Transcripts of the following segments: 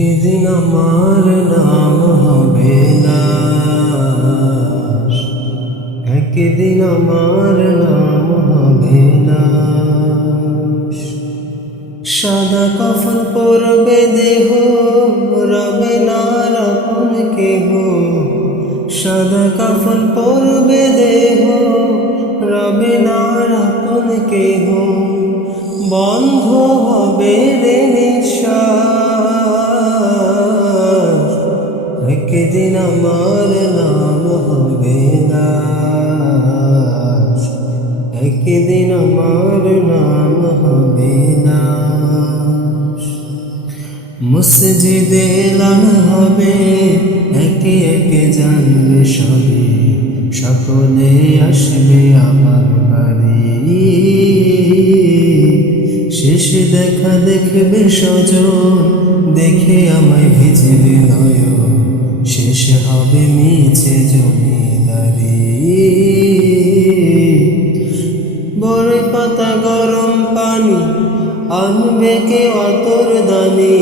একদিন আমার নাম হবে লাশ। একদিন আমার নাম হবে সাদা কফন পরবে দেহ, রবে না আপন কেহ। সাদা কফন পরবে দেহ একদিন আমার নাম হবে লাশ একদিন আমার নাম হবে লাশ মসজিদে লাল হবে, একে একে জানবে সবে, সকলে আসবে আমার বাড়ি। শেষ দেখা দেখবে সজন দেখে আমায় ভিজবে নয় বড় পাতা গরম পানি আনবে কে অতর দানি?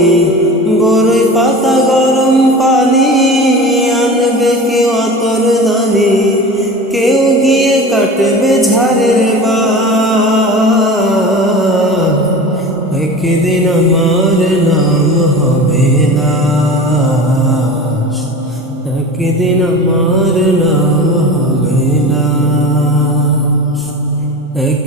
গরই পাতা গরম পানি আনবে কে অতর দানি? কেউ গিয়ে কাটবে ঝাড়ের বা আমার নাম হবে না একদিন আমার নাম হবে লাশ।